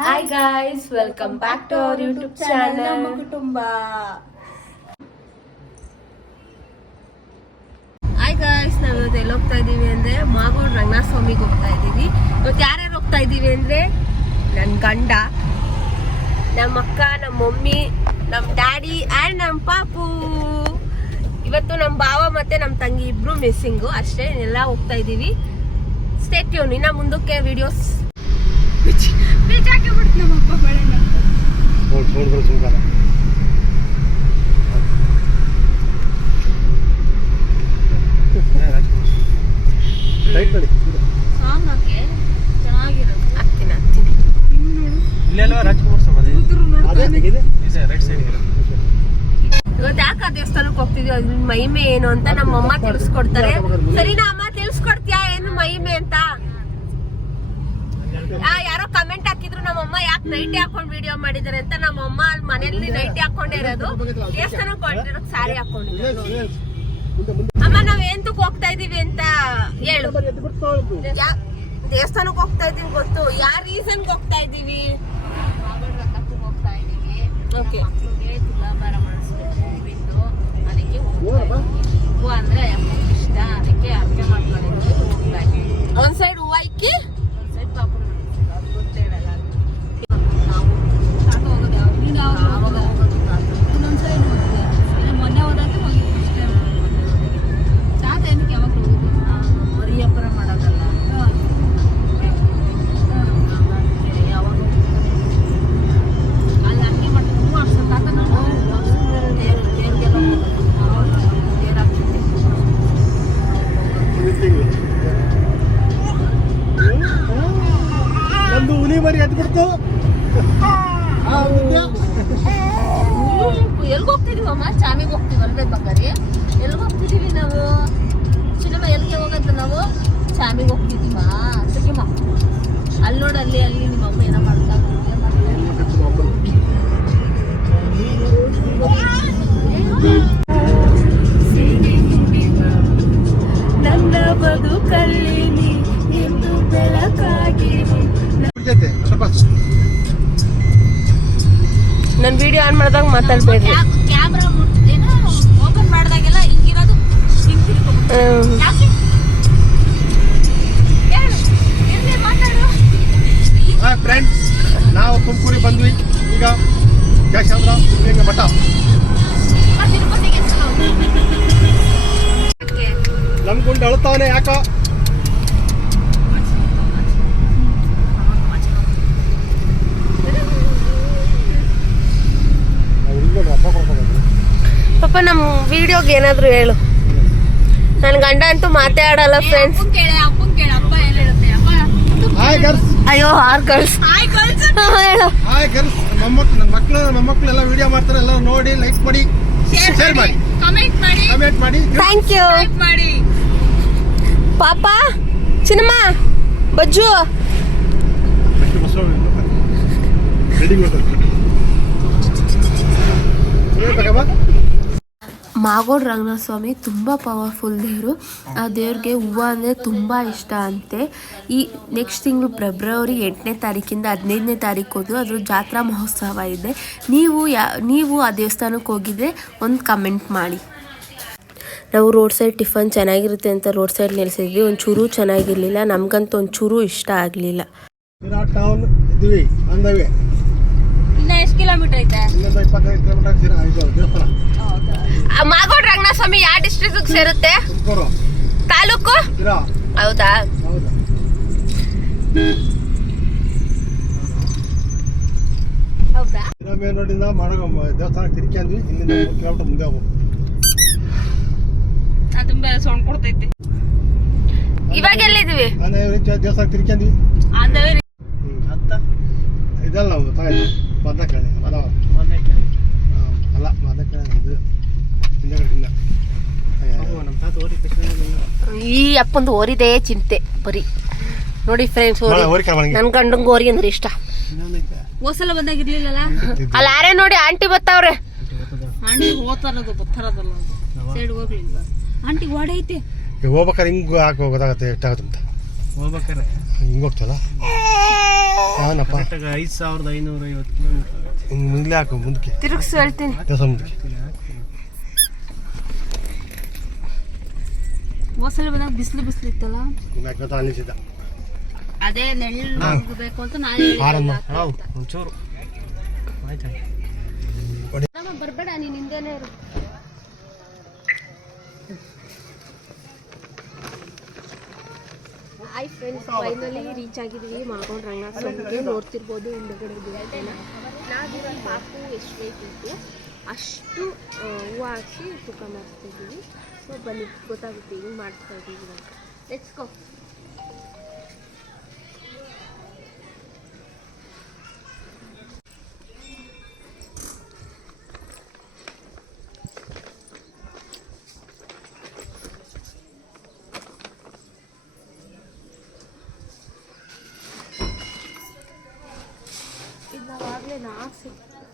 Hi guys, welcome back to our YouTube channel Namma Kutumba. Hi guys, ನಾವು ಇವತ್ತು ಎಲ್ಲಿ ಹೋಗ್ತಾ ಇದೀವಿ ಅಂದ್ರೆ ಮಾಗೋಡ್ ರಂಗನಾಥ ಸ್ವಾಮಿಗೆ ಹೋಗ್ತಾ ಇದೀವಿ. ಇವತ್ತು ಯಾರ್ಯಾರು ಹೋಗ್ತಾ ಇದೀವಿ ಅಂದ್ರೆ ನನ್ನ ಗಂಡ, ನಮ್ಮ ಅಕ್ಕ, ನಮ್ಮ ಮಮ್ಮಿ, ನಮ್ಮ ಡ್ಯಾಡಿ ಆ್ಯಂಡ್ ನಮ್ಮ ಪಾಪು. ಇವತ್ತು ನಮ್ಮ ಭಾವ ಮತ್ತೆ ನಮ್ಮ ತಂಗಿ ಇಬ್ರು ಮಿಸ್ಸಿಂಗು ಅಷ್ಟೇ. ಎಲ್ಲ ಹೋಗ್ತಾ ಇದೀವಿ. Stay tune. ಇನ್ನ ಮುಂದಕ್ಕೆ ವಿಡಿಯೋಸ್ ಇವತ್ತು ಯಾಕೆ ಆ ದೇವಸ್ಥಾನಕ್ಕೆ ಹೋಗ್ತಿದ್ವಿ, ಅದ್ರ ಮಹಿಮೆ ಏನು ಅಂತ ನಮ್ಮಮ್ಮ ತಿಳಿಸ್ಕೊಡ್ತಾರೆ. ಸರಿನಾ ಅಮ್ಮ, ತಿಳಿಸ್ಕೊಡ್ತೀಯಾ ಏನು ಮಹಿಮೆ ಅಂತ? ಯಾರೋ ಕಮೆಂಟ್ ಹಾಕಿದ್ರು ನಮ್ಮಮ್ಮ ಯಾಕೆ ನೈಟಿ ಹಾಕೊಂಡ್ ವಿಡಿಯೋ ಮಾಡಿದಾರೆ ಅಂತ. ನಮ್ಮಮ್ಮ ಅಲ್ಲಿ ಮನೆಯಲ್ಲಿ ನೈಟಿ ಹಾಕೊಂಡಿರೋದು, ದೇವಸ್ಥಾನಕ್ಕೆ ಹೊರಟಿರೋದು ಸ್ಯಾರಿ ಹಾಕೊಂಡಿರೋದು. ಅಮ್ಮ ನಾವ್ ಎಂತಕ್ ಹೋಗ್ತಾ ಇದೀವಿ ಅಂತ ಹೇಳು. ದೇವಸ್ಥಾನಕ್ಕೆ ಹೋಗ್ತಾ ಇದೀವಿ ಗೊತ್ತು, ಯಾವ ರೀಸನ್ಗೆ ಹೋಗ್ತಾ ಇದೀವಿ? ಓಕೆ, ತುಲಾಭಾರ ಮಾಡಿಸ್ಬೇಕು ಬಿಟ್ಟು, ಅದಕ್ಕೆ ಹೂವು ಅಂದ್ರೆ ಇಷ್ಟ, ಅದಕ್ಕೆ ಅರ್ಕೆ ಮಾಡ್ಕೊಂಡಿದ್ವಿ. ಒಂದ್ ಸೈಡ್ ಹೂವು ಇಕ್ಕಿ ಒಂದ್ ಸೈಡ್ ಪಾಪು ಎಲ್ಗ ಹೋಗ್ತಿದೀವಮ್ಮ? ಚಾಮಿಗೆ ಹೋಗ್ತೀವಿ ಅಲ್ವೇ ಬಂಗಾರಿ? ಎಲ್ಗ ಹೋಗ್ತಿದೀವಿ ನಾವು? ಸಿನಿಮಾ ಎಲ್ಲಿಗೆ ಹೋಗಂತ ನಾವು? ಚಾಮಿಗೆ ಹೋಗ್ತಿದೀವ. ಸಖಿಮ್ಮ ಅಲ್ಲಿ ನೋಡ, ಅಲ್ಲಿ ನಿಮ್ಮ ಅಮ್ಮ ಏನೋ ಮಾಡ್ತಾ ನನ್ನ ಬದುಕಲ್ಲಿ ಎಂದು ಬೆಳಕಾಗಿ. ನನ್ ವಿಡಿಯೋ ಆನ್ ಮಾಡಿದಾಗ ಮಾತಾಡ್ಬೇಡ್ರಿ. ಕ್ಯಾಮ್ರಾ ಓಪನ್ ಮಾಡಿದಾಗೆಲ್ಲ ಹಿಂಗಿರೋದು. ಫ್ರೆಂಡ್ಸ್, ನಾವು ತುಮಕೂರಿಗೆ ಬಂದ್ವಿ. ಈಗ ಜಯಚಂದ್ರ ಮಠ ನಮ್ಗೊಂಡು ಅಳ್ತಾವನೆ ಯಾಕ? ಪಾಪ ನಮ್ಮ ವಿಡಿಯೋಗೆ ಏನಾದ್ರು ಹೇಳು. ನನ್ನ ಗಂಡ ಅಂತೂ ಮಾತೇ ಆಡಲ್ಲ ಫ್ರೆಂಡ್ಸ್. ಅಯ್ಯೋ ಹಾಯ್ ಗರ್ಲ್ಸ್, ಹೇಳು. ಹಾಯ್ ಗರ್ಲ್ಸ್, ನನ್ನ ಮಕ್ಕಳು ಎಲ್ಲ ವಿಡಿಯೋ ಮಾಡ್ತಾರೆ. ಎಲ್ಲ ನೋಡಿ ಲೈಕ್ ಮಾಡಿ, ಶೇರ್ ಮಾಡಿ, ಕಮೆಂಟ್ ಮಾಡಿ. Thank you. ಪಾಪ, ಚಿನ್ನಮ್ಮ, ಬಜ್ಜು, ಮಾಗೋಡ್ ರಂಗನಾಥ ಸ್ವಾಮಿ ತುಂಬ ಪವರ್ಫುಲ್ ದೇವರು. ಆ ದೇವ್ರಿಗೆ ಹೂವು ಅಂದರೆ ತುಂಬ ಇಷ್ಟ ಅಂತೆ. ಈ ನೆಕ್ಸ್ಟ್ ತಿಂಗಳು ಫೆಬ್ರವರಿ 8ನೇ ತಾರೀಕಿಂದ 15ನೇ ತಾರೀಕು ಅದ್ರ ಜಾತ್ರಾ ಮಹೋತ್ಸವ ಇದೆ. ನೀವು ಆ ದೇವಸ್ಥಾನಕ್ಕೆ ಹೋಗಿದ್ರೆ ಒಂದು ಕಮೆಂಟ್ ಮಾಡಿ. ನಾವು ರೋಡ್ ಸೈಡ್ ಟಿಫನ್ ಚೆನ್ನಾಗಿರುತ್ತೆ ಅಂತ ರೋಡ್ ಸೈಡ್ ನಿಲ್ಸಿದ್ವಿ. ಒಂಚೂರು ಚೆನ್ನಾಗಿರಲಿಲ್ಲ, ನಮಗಂತೂ ಒಂಚೂರು ಇಷ್ಟ ಆಗಲಿಲ್ಲ. ಇನ್ನ ಎಷ್ಟು ಕಿಲೋಮೀಟರ್ ಐತೆ? 25 ಕಿಲೋಮೀಟರ್. ಮಾಗೋಡ್ ರಂಗನಾಥ ಸ್ವಾಮಿ ಯಾವ ಡಿಸ್ಟ್ರಿಕ್ಟ್ ಸೇರುತ್ತೆ? ತಾಲೂಕು? ಹೌದಾ? ನೋಡಿಂದ ದೇವಸ್ಥಾನಕ್ಕೆ ತಿರ್ಕೊಂಡ್ವಿ. ಇಲ್ಲಿಂದ 3 ಕಿಲೋಮೀಟರ್ ಮುಂದೆ ಹೋಗ್ಬೇಕು. ತುಂಬಾ ಸೌಂಡ್ ಕೊಡ್ತೈತಿ. ಇವಾಗ ಎಲ್ಲಿದ್ವಿ? ದೇವಸ್ಥಾನ ತಿರ್ಕೊಂಡ್ವಿ. ಇದಲ್ಲ ನಾವು ಬದನೆಕಾಯಿ ಅಲ್ಲ, ಬದನೆಕಾಯಿ ಈ ಅಪ್ಪಂದು ಓರಿದೆ ಚಿಂತೆ ಬರೀ. ನೋಡಿ ಫ್ರೆಂಡ್ಸ್, ನನ್ ಗಂಡಂಗ್ ಓರಿ ಅಂದ್ರೆ ಇಷ್ಟ. ಹೋಸಲ ಬಂದಾಗಿರ್ಲಿಲ್ಲ ಅಲ್ಲ, ಯಾರೇ ನೋಡಿ ಆಂಟಿ ಬತ್ತಾವ್ರೆ. ಆಂಟಿ ಹೋತಾರದು ಬತ್ತಾರದಲ್ಲ, ಸೈಡ್ ಹೋಗ್ಲಿಲ್ವ? ಆಂಟಿ ಗೋಡೆ ಐತೆ. ಹೋಗ್ಬೇಕಾರೆ ಹಿಂಗ್ ಹಾಕಿ ಗೊತ್ತಾಗತ್ತೆ ಎಷ್ಟಾಗತ್ತೆ ಅಂತ. ಹೋಗ್ಬೇಕಾರೆ ಹಿಂಗ್ ಹೋಗ್ತಲ್ಲ. ಹಾನಪ್ಪ 5550 ಕಿಲೋಮೀಟರ್ ಆಗುತ್ತೆ. ಹಿಂಗೆ ಮುಂದೆ ಹಾಕು ಮುಂದಕ್ಕೆ ತಿರುಗಿಸಿ ಹೇಳ್ತೀನಿ. ಕೆಲಸ ಮುಂದಕ್ಕೆ ಹೋಸಲ ಬಂದಾಗ ಬಿಸಿಲು ಇತ್ತಲ್ಲ, ಮ್ಯಾಕ್ನತ ಅನಿಸಿದ ಅದೇ ನೆಳ್ಳು ಬೇಕು ಅಂತ ನಾನು ಆರಮ್ಮ ಹೌದು ಒಂಚೂರು ಆಯ್ತಾ. ಬರ್ಬೇಡ, ನೀನು ಹಿಂದೆನೇ ಇರು. ಹಾಯ್ ಫ್ರೆಂಡ್ಸ್, ಫೈನಲಿ ರೀಚ್ ಆಗಿದ್ದೀವಿ ಮಾಗೊಂಡ್ ರಂಗನಾಥ ಸ್ವಾಮಿಗೆ. ನೋಡ್ತಿರ್ಬೋದು ಹಿಂದೆಗಡೆ ದೇವಸ್ಥಾನ. ನಾವಿಲ್ಲಿ ಪಾಪು ಎಷ್ಟು ವೆಯ್ಟ್ ಇತ್ತು ಅಷ್ಟು ಹೂವು ಹಾಕಿ ತೂಕ ಮಾಡಿಸ್ತಿದ್ದೀವಿ. ಸೊ ಬನ್ನಿ ಗೊತ್ತಾಗುತ್ತೆ ಹಿಂಗೆ ಮಾಡಿಸ್ತಾ ಇದ್ದೀವಿ ಅಂತ. Let's go. ಇದು ನಾವಾಗಲೇ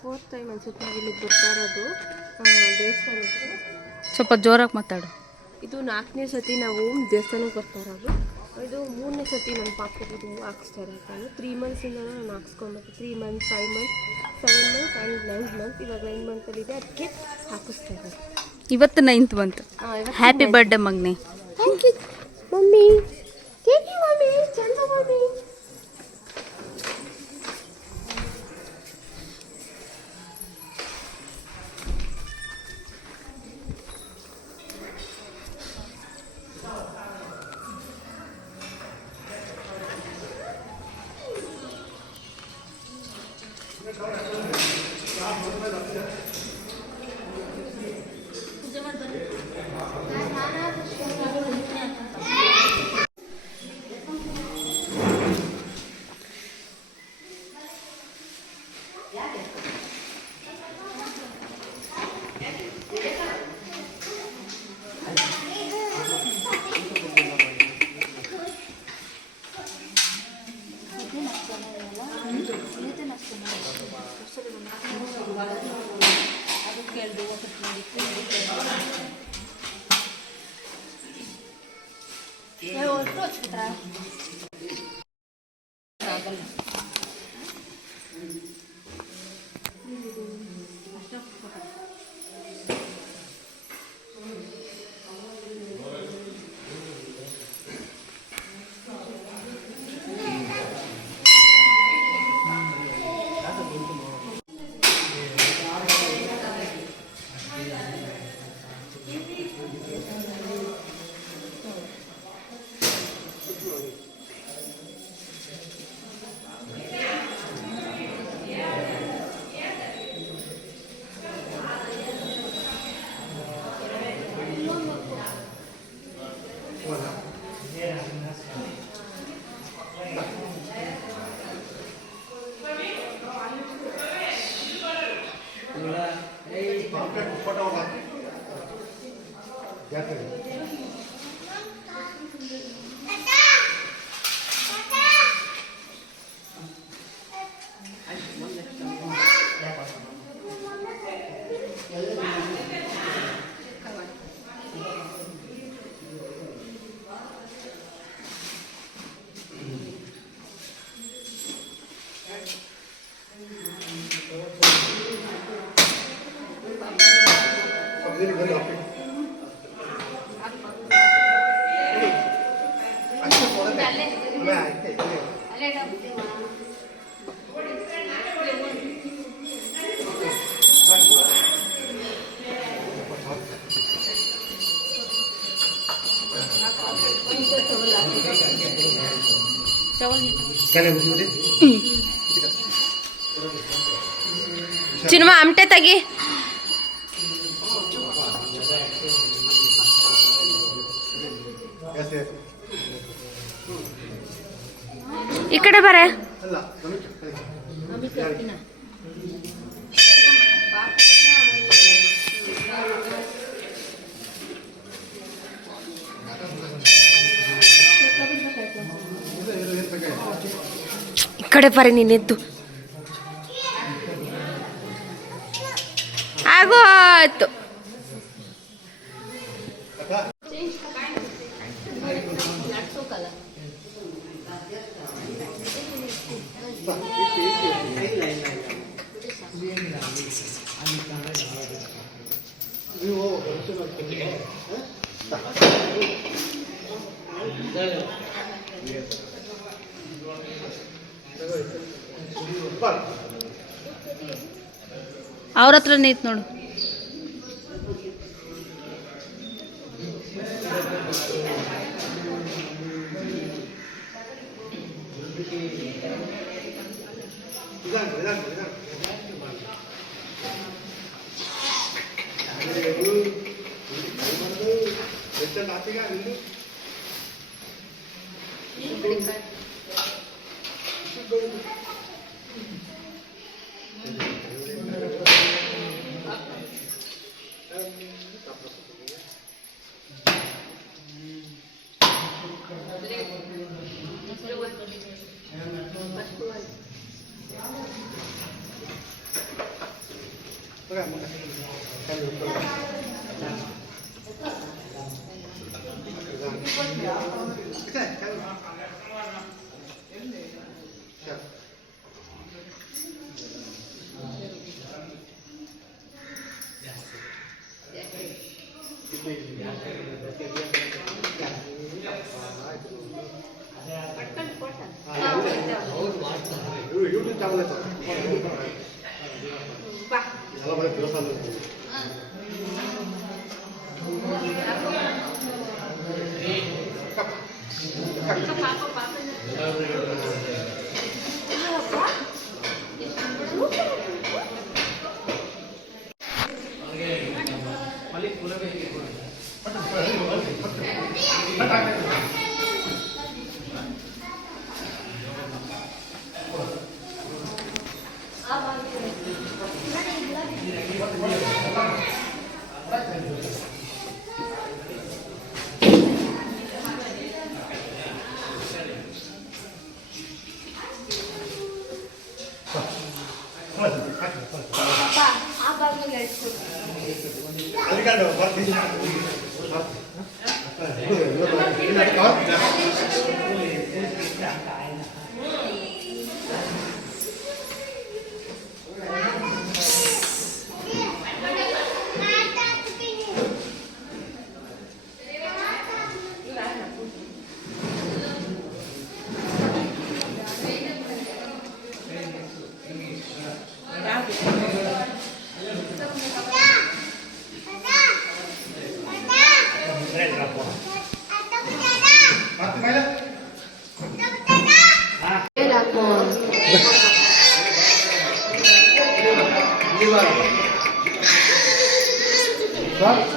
4th ಟೈಮ್ ಅನ್ಸುತ್ತೆ ನಾವು ಇಲ್ಲಿಗೆ ಬರ್ತಾ ಇರೋದು ದೇವಸ್ಥಾನಕ್ಕೆ. ಸ್ವಲ್ಪ ಜೋರಾಗಿ ಮಾತಾಡು. ಇದು 4ನೇ ಸತಿ ನಾವು ದೇವಸ್ಥಾನಕ್ಕೆ ಬರ್ತಾ ಇರೋದು. ಇದು 3ನೇ ಸತಿ ನನ್ನ ಪಾಪಗೆ ಇದು ಹಾಕಿಸ್ತಾ ಇರೋದು. ನಾನು 3 ಮಂತ್ಸಿಂದ ನಾನು ಹಾಕ್ಸ್ಕೊಬೇಕು. 3 months, 5 months, 7 months and 9 month. ಇವಾಗ 9 ಮಂತಲ್ಲಿದೆ, ಅದಕ್ಕೆ ಹಾಕಿಸ್ತಾ ಇರೋದು. ಇವತ್ತು 9th ಬಂತು. ಹ್ಯಾಪಿ ಬರ್ಡೇ ಮಗ್ನೆ. Thank you mummy. Thank you mummy. ಚಂದ ಮಮ್ಮಿ. ಚಿನ್ಮ ಆಮಟೆ ತೆಗಿ. ಈ ಕಡೆ ಬರ. ಈ ಕಡೆ ಬರ ನೀನೆದ್ದು. ಆಗೋಯ್ತು. ಅವ್ರ ಹತ್ರನೇ ಐತೆ ನೋಡು. ಯೂಟ್ಯೂಬ್ ಚಾನಲ್ ಎಲ್ಲ ಬರೀ ಕೆಲಸ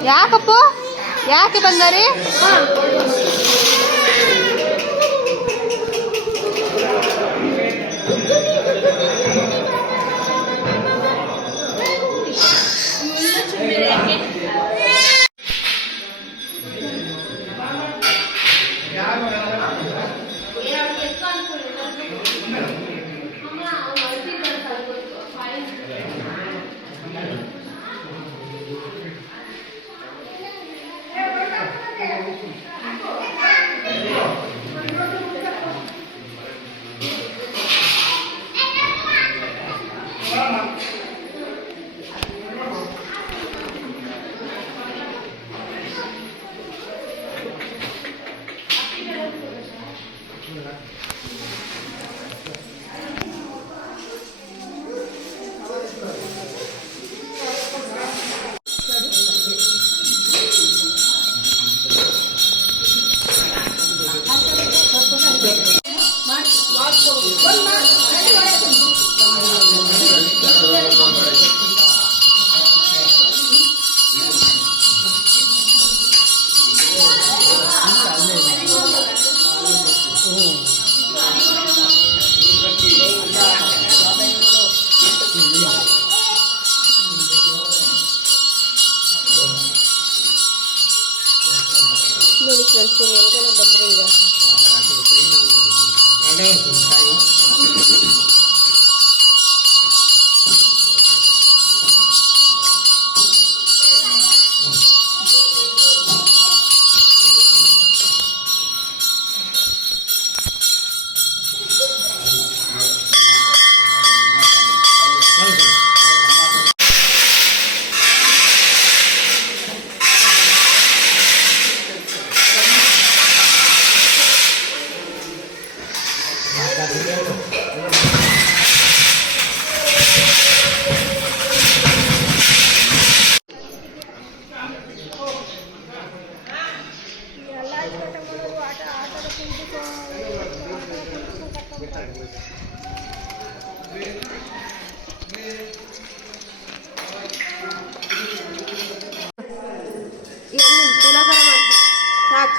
ಯಾಕಪ್ಪ ಯಾಕೆ ಬಂದಾರಿ?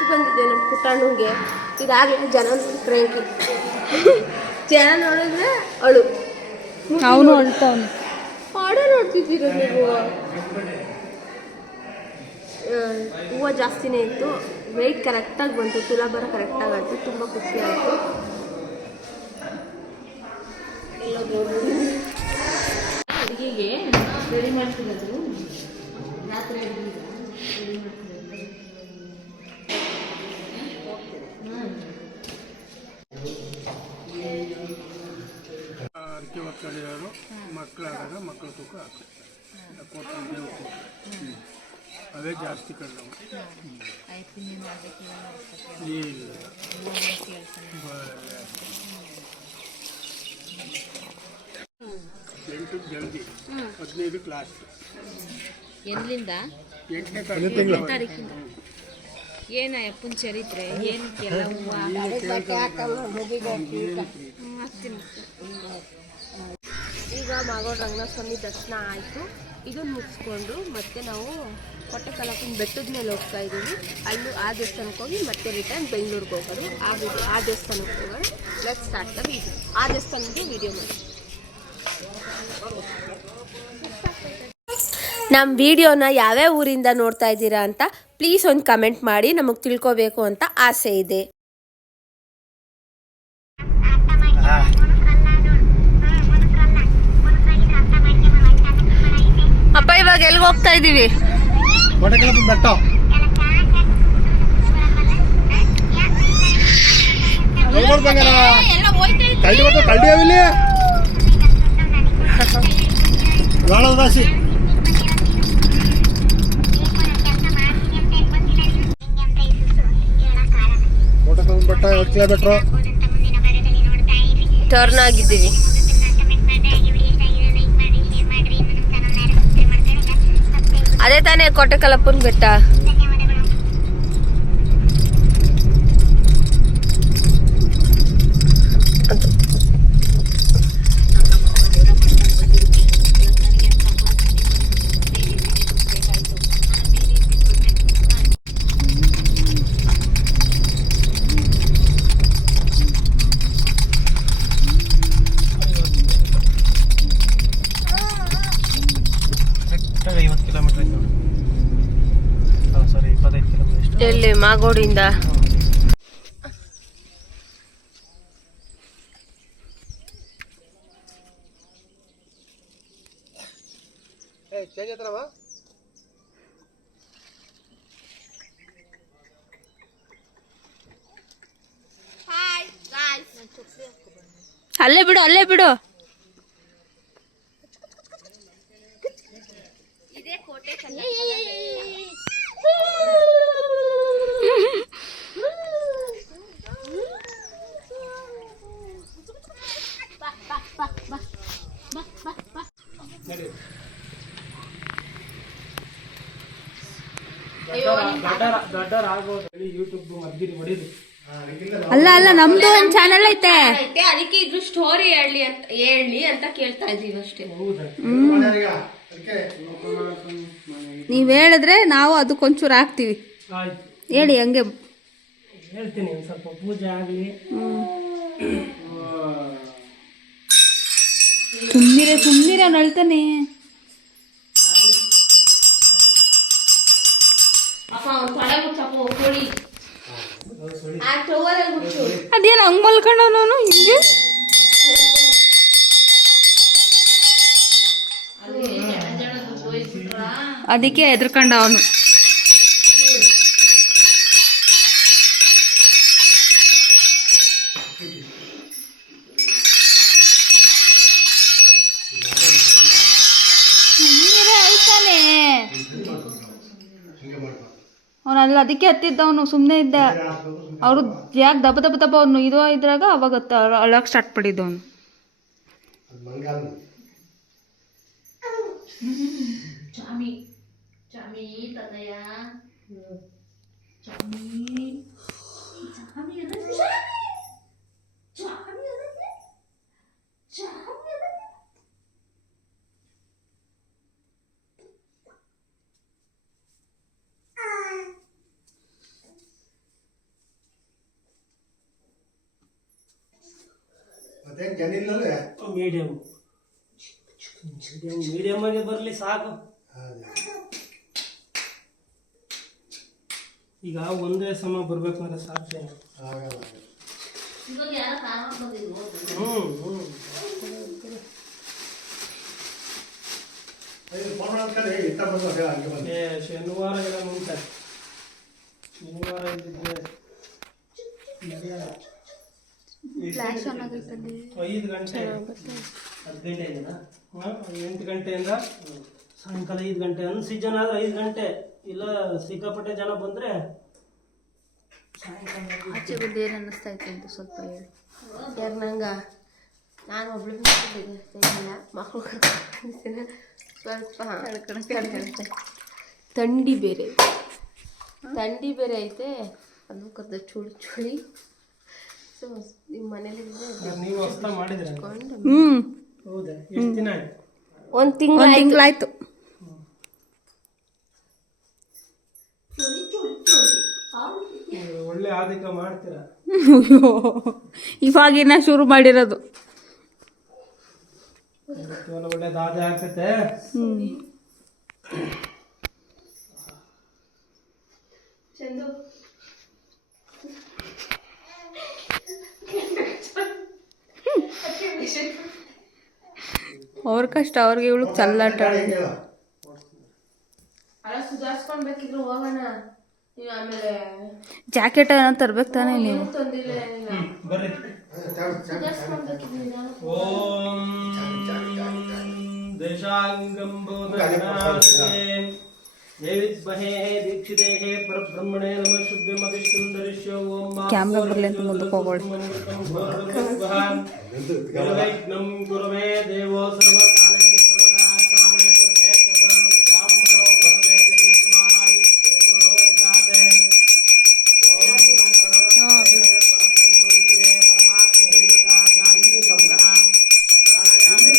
ಸಿಟ್ಟು ಬಂದಿದೆ ನಮ್ಮ ಪುಟ್ಟಣ್ಣಂಗೆ. ಇದಾಗಲೇ ಜನ ಕ್ರೇಂಕಿ. ಜನ ನೋಡಿದ್ರೆ ಅಳು. ಅವನು ಅಳ್ತಾವನು. ಆರ್ಡರ್ ನೋಡ್ತಿದ್ದೀರ ನೀವು? ಹೂವು ಜಾಸ್ತಿನೇ ಇತ್ತು, ವೆಯ್ಟ್ ಕರೆಕ್ಟಾಗಿ ಬಂತು, ತುಲಾಭಾರ ಕರೆಕ್ಟಾಗಿ ಆಯಿತು, ತುಂಬ ಖುಷಿ ಆಯಿತು. ಅಡುಗೆಗೆ ರೆಡಿ ಮಾಡ್ತಿರೋದು, ರಾತ್ರಿ ಅಡುಗೆ ರೆಡಿ ಮಾಡ್ತಿರೋದು. ಅಡಿಕೆ ಒತ್ಕೊಂಡಿರೋರು ಮಕ್ಕಳಾದಾಗ ಮಕ್ಕಳ ತೂಕ ಹಾಕ್ತಾರೆ, ಅವೇ ಜಾಸ್ತಿ ಕಡಿಮೆ. ಇಲ್ಲ ಎಂಟಕ್ಕೆ ಜಲ್ದಿ, 15ಕ್ಕೆ ಲಾಸ್ಟ್. ಎಲ್ಲಿಂದ? 8ನೇ ತಾರೀಕು. ಏನ ಅಪ್ಪನ ಚರಿತ್ರೆ ಏನಕ್ಕೆಲ್ಲ ಹೂವು? ಈಗ ಮಾಗೋಡು ರಂಗನಾಥ ಸ್ವಾಮಿ ದರ್ಶನ ಆಯಿತು. ಇದನ್ನು ಮುಗಿಸ್ಕೊಂಡು ಮತ್ತೆ ನಾವು ಕೊಟ್ಟೆಕಲ್ಲಪ್ಪನ ಬೆಟ್ಟದ ಮೇಲೆ ಹೋಗ್ತಾ ಇದ್ದೀವಿ. ಅಲ್ಲಿ ಆ ದೇವಸ್ಥಾನಕ್ಕೆ ಹೋಗಿ ಮತ್ತೆ ರಿಟರ್ನ್ ಬೆಂಗಳೂರಿಗೆ ಹೋಗೋದು. ಆ ದೇವಸ್ಥಾನಕ್ಕೆ ಹೋಗೋದು. Let's start the video. ಆ ದೇವಸ್ಥಾನಕ್ಕೆ ವಿಡಿಯೋ ಮಾಡಿ. ನಮ್ಮ ವಿಡಿಯೋನ ಯಾವ್ಯಾವ ಊರಿಂದ ನೋಡ್ತಾ ಇದ್ದೀರಾ ಅಂತ ಪ್ಲೀಸ್ ಒಂದು ಕಮೆಂಟ್ ಮಾಡಿ, ನಮಗೆ ತಿಳ್ಕೊಬೇಕು ಅಂತ ಆಸೆ ಇದೆ. ಅಪ್ಪ ಇವಾಗ ಎಲ್ಲಿಗೆ ಹೋಗ್ತಾ ಇದ್ದೀವಿ? ಕೊಟ್ಟೆಕಲ್ಲಪ್ಪನ ಬೆಟ್ಟ. ಕಳ್ಳಿ ಅವಿಲ್ಲಿ ಜೋಳದ ರಾಶಿ. ಕೊಟ್ಟೆಕಲ್ಲಪ್ಪನ ಬೆಟ್ಟ 2 ಕಿಲೋಮೀಟ್ರು. ಟರ್ನ್ ಆಗಿದ್ದೀವಿ. ಅದೇ ತಾನೇ ಕೊಟ್ಟೆಕಲ್ಲಪ್ಪನ ಬೆಟ್ಟ. ಕರೆಕ್ಟಾಗಿ 50 ಕಿಲೋಮೀಟರ್ ಐತೆ ನೋಡಿ. ಸಾರಿ 25 ಕಿಲೋಮೀಟರ್. ಎಲ್ಲಿ? ಮಾಗೋಡಿಂದ ಚೇಂಜ್ ಆಯ್ತರವ. ಅಲ್ಲೇ ಬಿಡು, ಅಲ್ಲೇ ಬಿಡು. ಅಲ್ಲ ಅಲ್ಲ, ನಮ್ದು ಒಂದು ಚಾನಲ್ ಐತೆ, ಅದಕ್ಕೆ ಇದು ಸ್ಟೋರಿ ಹೇಳಿ ಅಂತ ಕೇಳ್ತಾ ಇದೀವಿ ಅಷ್ಟೇ. ನೀವ್ ಹೇಳಿದ್ರೆ ನಾವು ಅದಕ್ಕೊಂಚೂರು ಹಾಕ್ತಿವಿ. ಹೇಳಿ ಹಂಗೆ ಹೇಳ್ತೀನಿ. ಒಂದು ಸ್ವಲ್ಪ ಪೂಜೆ ಆಗಲಿ. ಸುಮ್ಮನಿರ ನಳ್ತಾನೆ. ಅದೇನು ಹಂಗ್ ಮಲ್ಕೊಂಡವನು ಹಿಂಗೆ? ಅದಕ್ಕೆ ಹೆದರ್ಕೊಂಡ ಅವನು. ಹೇಳ್ತಾನೆ ಅವನಲ್ಲ, ಅದಕ್ಕೆ ಹತ್ತಿದ್ದವನು. ಸುಮ್ಮನೆ ಇದ್ದ. ಅವರು ಯಾಕೆ ದಬ್ಬ ದಬ್ಬ ದಬ್ಬ ಅವನು ಇದು ಇದ್ರಾಗ ಅವಾಗ ಅಳಕ್ ಸ್ಟಾರ್ಟ್ ಮಾಡಿದ್ದವನು. ಚಾಮಿ ಚಾಮಿ ತದಯ ಚಾಮಿ ಚಾಮಿ ಮೀಡಿಯಮ್ ಮೀಡಿಯಮ್ ಆಗಿ ಬರಲಿ ಸಾಕು. ಈಗ ಒಂದೇ ಸಮ ಬರ್ಬೇಕು ಅಂದ್ರೆ ಸಾಧ್ಯ. ಶನಿವಾರ ಎಲ್ಲ ಮುಂಚೆ ಶನಿವಾರ ಇದ್ದಿದ್ರೆ 5 ಗಂಟೆ 8 ಗಂಟೆಯಿಂದ ಸಾಯಂಕಾಲ 5 ಗಂಟೆ ಅನ್ ಸೀಸನ್ ಆದ್ರೆ 5 ಗಂಟೆ ಇಲ್ಲ ಸಿಕ್ಕಾಪಟ್ಟೆ ಜನ ಬಂದ್ರೆ ಆಚೆ ಬಂದು ಏನು ಅನ್ನಿಸ್ತಾ ಇತ್ತು ಅಂತ ಸ್ವಲ್ಪ ಹೇಳಿ. ಯಾರು ನಂಗೆ ನಾನು ಒಬ್ಳು ಮಕ್ಕಳು ಸ್ವಲ್ಪ ಥಂಡಿ ಬೇರೆ ಐತೆ ಅದು ಕದ ಚುಳಿ ಸೊ ನಿಮ್ಮ ಮನೇಲಿ ನೀವು ಹೊಸ್ತ ಮಾಡಿದ್ರೆ ಹೌದಾ? ಎಷ್ಟು ದಿನ ಆಯ್ತು? ಒಂದು ತಿಂಗಳಾಯ್ತು. ಒಳ್ಳೆ ಆದಿಕ ಮಾಡ್ತೀರಾ? ಇವಾಗಿನ ಶುರು ಮಾಡಿರೋದು. ಒಳ್ಳೆ ದಾದೆ ಆಗ್ತೈತೆ. ಅವ್ರ ಕಷ್ಟ ಅವ್ರಿಗೆ ಇವಳು ಚಲ್ಲಾಟ. ಅಲ್ಲ ಸುಧಾರಿಸ್ಕೊಂಡ್ಬೇಕಿದ್ರು ಹೋಗೋಣ. ಆಮೇಲೆ ಜಾಕೆಟ್ ಏನೋ ತರ್ಬೇಕು ತಾನೇ ನೀವು? ತಂದಿಲ್ಲ ಬರ್ರಿ. ಓಂ ದೇಶಾಂಗಂ ದೀಕ್ಷಿತೆ ಪರಬ್ರಹ್ಮಣೇ ನಮಃ ಶುಭ್ಯಮವಿಷ್ಣುಂ ದರ್ಶ್ಯೋ ಓಂ ಕ್ಯಾಮ್ರಾ ಬರ್ಲಿ ಅಂತ ಮುಂದಕ್ಕೆ ಹೋಗೋಳು. ನಿರ್ವಿಘ್ನಂ ಗುರುಮೇ ದೇವೋ ಸರ್ವಕಾಲೇಷು ಸರ್ವಗಾಸ್ಥಾನೇಷು ಹೇತುಃ ಬ್ರಾಹ್ಮಣೋ ಪರಮೇ ಜಗನ್ಮಾರಾಯುಷ್ಯೇಜೋ ಗಾತೆ ಓಂ ಗಣಪತಯೇ ಪರಬ್ರಹ್ಮವಿದ್ಯೇ ಪರಮಾತ್ಮನೇ ಗಾಯತ್ರಿ ಸಂಧಾಂ ಪ್ರಾಣಾಯಾಮೇ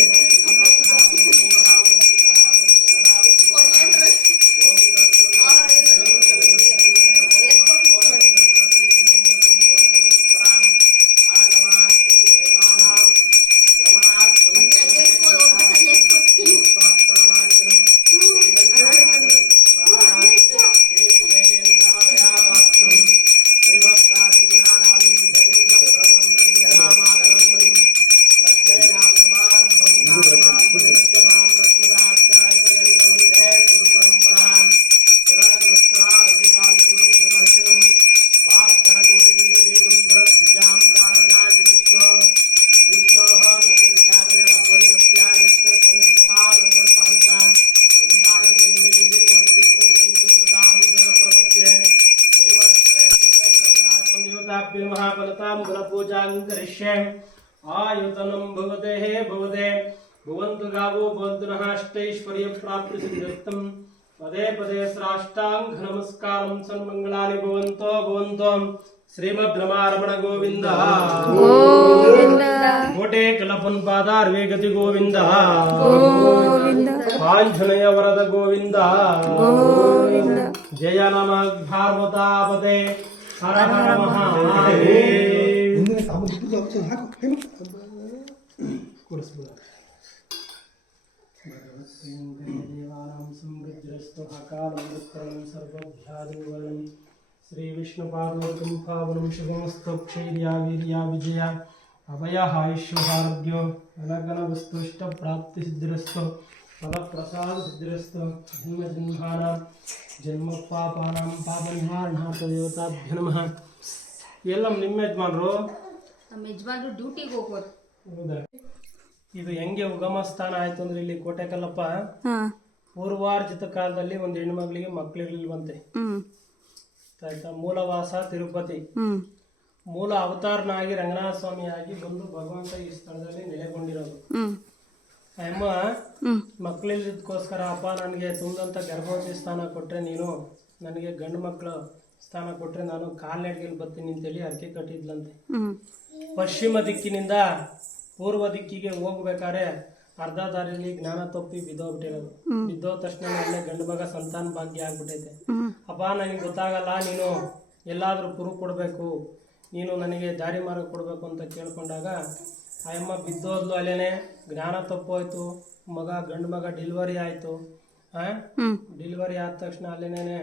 महाफलतां गुणपूजां करिष्ये आयुतनं भवते भवते भवन्तु गावो भवन्तु नः अष्टैश्वर्यप्राप्तिसिद्ध्यर्थं पदे पदे साष्टांग नमस्कारं सन्मङ्गलानि भवन्तो भवन्तो श्रीमद्रमारमण गोविंद कोटे कलपन पादार्वे गति गोविंद आंजनेय वरद गोविंद जय नमः भार्वतापते हर हर महादेव श्री विष्णुपादोकं पावनं शुभमस्तक्षैर्या वीर्या विजया अभयहायुष्यभाग्यो अनगनवस्तुष्ट प्राप्ति सिद्धिरस्तु फलप्रसाद सिद्धिरस्तु जन्म जन्मानां जन्म पापानां पापनिवारणार्थ देवताभ्यो नमः ಎಲ್ಲ ನಿಮ್ಮ ಯಜಮಾನರು ನಮ್ಮ ಯಜಮಾನರು ಡ್ಯೂಟಿಗೆ ಹೋಗೋರು. ಹೌದಾ? ಇದು ಹೆಂಗೆ ಉಗಮ ಸ್ಥಾನ ಆಯ್ತು ಅಂದ್ರೆ ಇಲ್ಲಿ ಕೋಟೆಕಲ್ಲಪ್ಪ ಪೂರ್ವಾರ್ಜಿತ ಕಾಲದಲ್ಲಿ ಒಂದು ಹೆಣ್ಮಗಳಿಗೆ ಮಕ್ಕಳಿರ್ಲಿಲ್ವಂತೆ. ಆಯ್ತಾ? ಮೂಲವಾಸ ತಿರುಪತಿ, ಮೂಲ ಅವತಾರನಾಗಿ ರಂಗನಾಥ ಸ್ವಾಮಿ ಆಗಿ ಬಂದು ಭಗವಂತ ಈ ಸ್ಥಳದಲ್ಲಿ ನೆಲೆಗೊಂಡಿರೋದು. ಅಮ್ಮ ಮಕ್ಕಳಿದ್ದಕ್ಕೋಸ್ಕರ ಅಪ್ಪ ನನಗೆ ತುಂದಂತ ಗರ್ಭವತಿ ಸ್ಥಾನ ಕೊಟ್ರೆ, ನೀನು ನನಗೆ ಗಂಡು ಮಕ್ಕಳ ಸ್ಥಾನ ಕೊಟ್ರೆ ನಾನು ಕಾಲ್ನಡಿಗೆಯಲ್ಲಿ ಬರ್ತೀನಿ ಅಂತೇಳಿ ಅರ್ಕೆ ಕಟ್ಟಿದ್ಲಂತೆ. ಪಶ್ಚಿಮ ದಿಕ್ಕಿನಿಂದ ಪೂರ್ವ ದಿಕ್ಕಿಗೆ ಹೋಗ್ಬೇಕಾದ್ರೆ ಅರ್ಧ ದಾರಿಯಲ್ಲಿ ಜ್ಞಾನ ತಪ್ಪಿ ಬಿದ್ದೋಗ್ಬಿಟ್ಟಿರೋದು. ಬಿದ್ದೋದ ತಕ್ಷಣ ಒಳ್ಳೆ ಗಂಡು ಮಗ ಸಂತಾನ ಭಾಗ್ಯ ಆಗ್ಬಿಟ್ಟೈತೆ. ಅಪ್ಪ ನನಗೆ ಗೊತ್ತಾಗಲ್ಲ, ನೀನು ಎಲ್ಲಾದ್ರೂ ಕುರು ಕೊಡ್ಬೇಕು, ನೀನು ನನಗೆ ದಾರಿ ಮಾರ್ಗ ಕೊಡ್ಬೇಕು ಅಂತ ಕೇಳ್ಕೊಂಡಾಗ ಅಮ್ಮ ಬಿದ್ದೋದ್ಲು ಅಲ್ಲೇನೆ, ಜ್ಞಾನ ತಪ್ಪೋಯ್ತು, ಗಂಡು ಮಗ ಡೆಲಿವರಿ ಆಯಿತು. ಡೆಲಿವರಿ ಆದ ತಕ್ಷಣ ಅಲ್ಲೇನೆ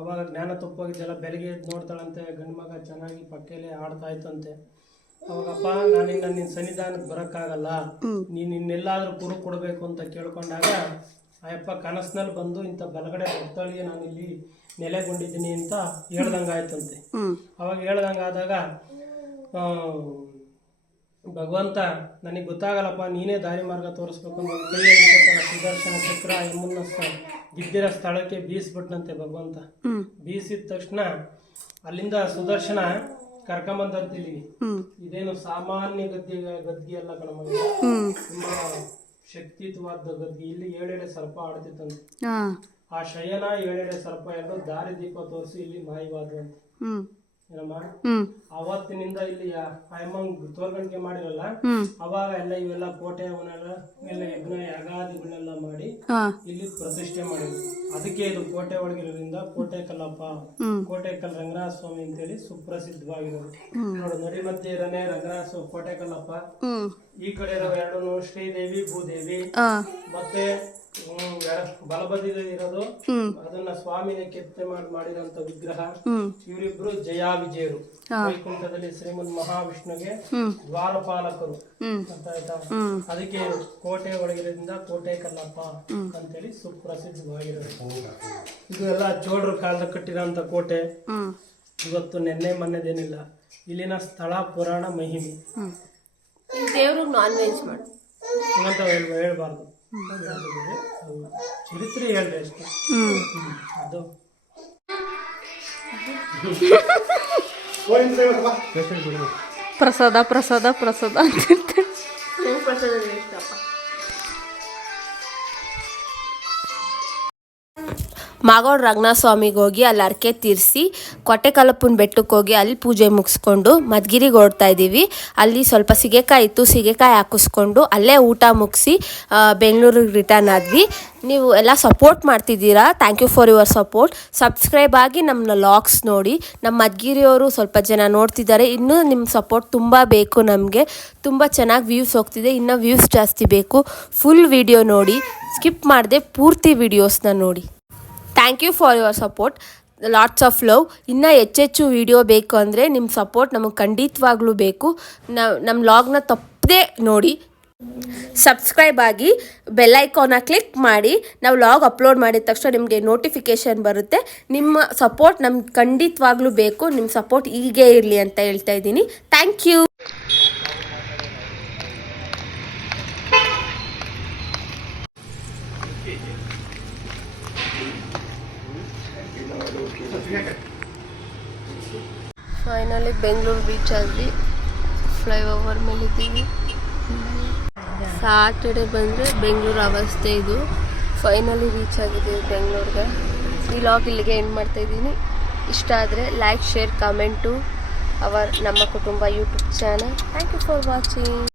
ಅವಾಗ ಜ್ಞಾನ ತಪ್ಪೋಗಿದ್ದೆಲ್ಲ ಬೆಳಗ್ಗೆ ಎದ್ದು ನೋಡ್ತಾಳಂತೆ, ಗಂಡು ಮಗ ಚೆನ್ನಾಗಿ ಪಕ್ಕೇಲೆ ಆಡ್ತಾ ಇತ್ತಂತೆ. ಅವಾಗಪ್ಪ ನಾನಿನ್ನ ನಿನ್ನ ಸನ್ನಿಧಾನಕ್ಕೆ ಬರೋಕ್ಕಾಗಲ್ಲ, ನೀನು ಇನ್ನೆಲ್ಲಾದ್ರೂ ಕುರು ಕೊಡಬೇಕು ಅಂತ ಕೇಳ್ಕೊಂಡಾಗ ಅಯ್ಯಪ್ಪ ಕನಸಿನಲ್ಲಿ ಬಂದು ಇಂಥ ಬಲಗಡೆ ಭಕ್ತಳಿಗೆ ನಾನು ಇಲ್ಲಿ ನೆಲೆಗೊಂಡಿದ್ದೀನಿ ಅಂತ ಹೇಳ್ದಂಗಾಯ್ತಂತೆ. ಅವಾಗ ಹೇಳ್ದಂಗಾದಾಗ ಭಗವಂತ ನನಗೆ ಗೊತ್ತಾಗಲ್ಲಪ್ಪ, ನೀನೇ ದಾರಿ ಮಾರ್ಗ ತೋರಿಸ್ಬೇಕು ಅಂತ ಕೈಯಲ್ಲಿ ಸುದರ್ಶನ ಚಕ್ರ ಎಮ್ಮನ್ನ ಬಿದ್ದಿರೋ ಸ್ಥಳಕ್ಕೆ ಬೀಸ್ಬಿಟ್ನಂತೆ ಭಗವಂತ. ಬೀಸಿದ ತಕ್ಷಣ ಅಲ್ಲಿಂದ ಸುದರ್ಶನ ಕರ್ಕೊಂಬಂದಂತ ಇಲ್ಲಿಗೆ. ಇದೇನು ಸಾಮಾನ್ಯ ಗದ್ಗೆ ಅಲ್ಲ ಕಣಮ್ಮ, ತುಂಬಾ ಶಕ್ತಿಯುತವಾದ ಗದ್ಗೆ. ಇಲ್ಲಿ 7 ಸರ್ಪ ಆಡ್ತಿತ್ತಂತೆ. ಆ ಶಯನ 7 ಸರ್ಪ ಎರಡು ದಾರಿ ದೀಪ ತೋರಿಸಿ ಇಲ್ಲಿ ಮಾಯವಾದಂತೆ. ಏನಮ್ಮ, ಅವತ್ತಿನಿಂದ ಇಲ್ಲಿ ತೋರ್ಗಣಿಕೆ ಮಾಡಿರಲ್ಲ, ಅವಾಗ ಎಲ್ಲ ಇವೆಲ್ಲ ಕೋಟೆ ಅವನ್ನೆಲ್ಲ ಎಲ್ಲ ಯಜ್ಞ ಯಾಗಾದಿಗಳನ್ನೆಲ್ಲ ಮಾಡಿ ಇಲ್ಲಿ ಪ್ರತಿಷ್ಠೆ ಮಾಡಿದ್ರು. ಅದಕ್ಕೆ ಇದು ಕೋಟೆ ಒಳಗಿರೋದ್ರಿಂದ ಕೋಟೆ ಕಲ್ಲಪ್ಪ, ಕೋಟೆ ಕಲ್ ರಂಗನಾಥ ಸ್ವಾಮಿ ಅಂತೇಳಿ ಸುಪ್ರಸಿದ್ಧವಾಗಿರೋದು. ನೋಡು, ನಡಿ ಮಧ್ಯೆ ಇರೋನೆ ರಂಗನಾಥ ಸ್ವಾಮಿ ಕೋಟೆ ಕಲ್ಲಪ್ಪ, ಈ ಕಡೆ ಇರೋ 2 ಶ್ರೀದೇವಿ ಭೂದೇವಿ, ಮತ್ತೆ ಬಲಬದಿಯಲ್ಲಿ ಇರೋದು ಅದನ್ನ ಸ್ವಾಮಿನ ಕೆತ್ತೆ ಮಾಡಿರೋಂತ ವಿಗ್ರಹ. ಇವರಿಬ್ರು ಜಯಾ ವಿಜಯರು, ವೈಕುಂಠದಲ್ಲಿ ಶ್ರೀಮನ್ ಮಹಾವಿಷ್ಣುಗೆ ದ್ವಾರಪಾಲಕರು ಅಂತ ಆಯ್ತಾ. ಅದಕ್ಕೆ ಕೋಟೆ ಒಳಗಿರೋದ್ರಿಂದ ಕೋಟೆ ಕಲ್ಲಪ್ಪ ಅಂತೇಳಿ ಸುಪ್ರಸಿದ್ಧವಾಗಿರೋದು. ಇದು ಎಲ್ಲ ಚೋಳರ ಕಾಲದ ಕಟ್ಟಿರೋಂತ ಕೋಟೆ. ಇವತ್ತು ನೆನ್ನೆ ಮೊನ್ನೆದೇನಿಲ್ಲ. ಇಲ್ಲಿನ ಸ್ಥಳ ಪುರಾಣ ಮಹಿಮೆ. ದೇವ್ರಿಗೆ ನಾನ್ ವೆಜ್ ಮಾಡು ಅಂತ ಹೇಳ್ಬಾರ್ದು, ಚರಿತ್ರೆ ಹೇಳ್ರಿ ಅಷ್ಟೇ. ಅದು ಪ್ರಸಾದ ಪ್ರಸಾದ ಪ್ರಸಾದ ಅಂತಿರ್ತಾರೆ. ಮಾಗೋಡ್ ರಂಗನಾಥ ಸ್ವಾಮಿಗೆ ಹೋಗಿ ಅಲ್ಲಿ ಅರ್ಕೆ ತೀರಿಸಿ ಕೊಟ್ಟೆಕಲ್ಲಪ್ಪನ ಬೆಟ್ಟಕ್ಕೆ ಹೋಗಿ ಅಲ್ಲಿ ಪೂಜೆ ಮುಗಿಸ್ಕೊಂಡು ಮದ್ಗಿರಿಗೆ ಓಡ್ತಾ ಇದ್ದೀವಿ. ಅಲ್ಲಿ ಸ್ವಲ್ಪ ಸಿಗೆಕಾಯಿ ಇತ್ತು, ಸಿಗೆಕಾಯಿ ಹಾಕಿಸ್ಕೊಂಡು ಅಲ್ಲೇ ಊಟ ಮುಗಿಸಿ ಬೆಂಗಳೂರಿಗೆ ರಿಟರ್ನ್ ಆದ್ವಿ. ನೀವು ಎಲ್ಲ ಸಪೋರ್ಟ್ ಮಾಡ್ತಿದ್ದೀರಾ, thank you for your support. Subscribe ಆಗಿ ನಮ್ಮ ಲಾಗ್ಸ್ ನೋಡಿ. ನಮ್ಮ ಮದ್ಗಿರಿಯವರು ಸ್ವಲ್ಪ ಜನ ನೋಡ್ತಿದ್ದಾರೆ. ಇನ್ನೂ ನಿಮ್ಮ ಸಪೋರ್ಟ್ ತುಂಬ ಬೇಕು ನಮಗೆ. ತುಂಬ ಚೆನ್ನಾಗಿ ವ್ಯೂಸ್ ಹೋಗ್ತಿದೆ, ಇನ್ನೂ ವ್ಯೂಸ್ ಜಾಸ್ತಿ ಬೇಕು. ಫುಲ್ ವಿಡಿಯೋ ನೋಡಿ, ಸ್ಕಿಪ್ ಮಾಡದೆ ಪೂರ್ತಿ ವಿಡಿಯೋಸ್ನ ನೋಡಿ. Thank you for your support, lots of love. ಇನ್ನೂ ಹೆಚ್ಚೆಚ್ಚು ವಿಡಿಯೋ ಬೇಕು ಅಂದರೆ ನಿಮ್ಮ ಸಪೋರ್ಟ್ ನಮಗೆ ಖಂಡಿತವಾಗ್ಲೂ ಬೇಕು. ನಮ್ಮ ಲಾಗ್ನ ತಪ್ಪದೆ ನೋಡಿ, ಸಬ್ಸ್ಕ್ರೈಬ್ ಆಗಿ ಬೆಲ್ ಐಕಾನ್ನ ಕ್ಲಿಕ್ ಮಾಡಿ. ನಾವು ಲಾಗ್ ಅಪ್ಲೋಡ್ ಮಾಡಿದ ತಕ್ಷಣ ನಿಮಗೆ ನೋಟಿಫಿಕೇಷನ್ ಬರುತ್ತೆ. ನಿಮ್ಮ ಸಪೋರ್ಟ್ ನಮ್ಗೆ ಖಂಡಿತವಾಗ್ಲೂ ಬೇಕು. ನಿಮ್ಮ ಸಪೋರ್ಟ್ ಹೀಗೆ ಇರಲಿ ಅಂತ ಹೇಳ್ತಾ ಇದ್ದೀನಿ. Thank you. Finally Bengaluru reach ಆದ್ವಿ. ಫ್ಲೈಓವರ್ ಮೇಲಿದ್ದೀವಿ. ಸಾಟರ್ಡೆ ಬಂದರೆ ಬೆಂಗಳೂರು ಅವಸ್ಥೆ ಇದು. ಫೈನಲಿ ರೀಚ್ ಆಗಿದ್ದೀವಿ ಬೆಂಗಳೂರಿಗೆ. ಈ ಲಾಗ್ ಇಲ್ಲಿಗೆ ಎಂಡ್ ಮಾಡ್ತಾಯಿದ್ದೀನಿ. ಇಷ್ಟ ಆದರೆ like, share, comment Namma Kutumba YouTube channel. Thank you for watching.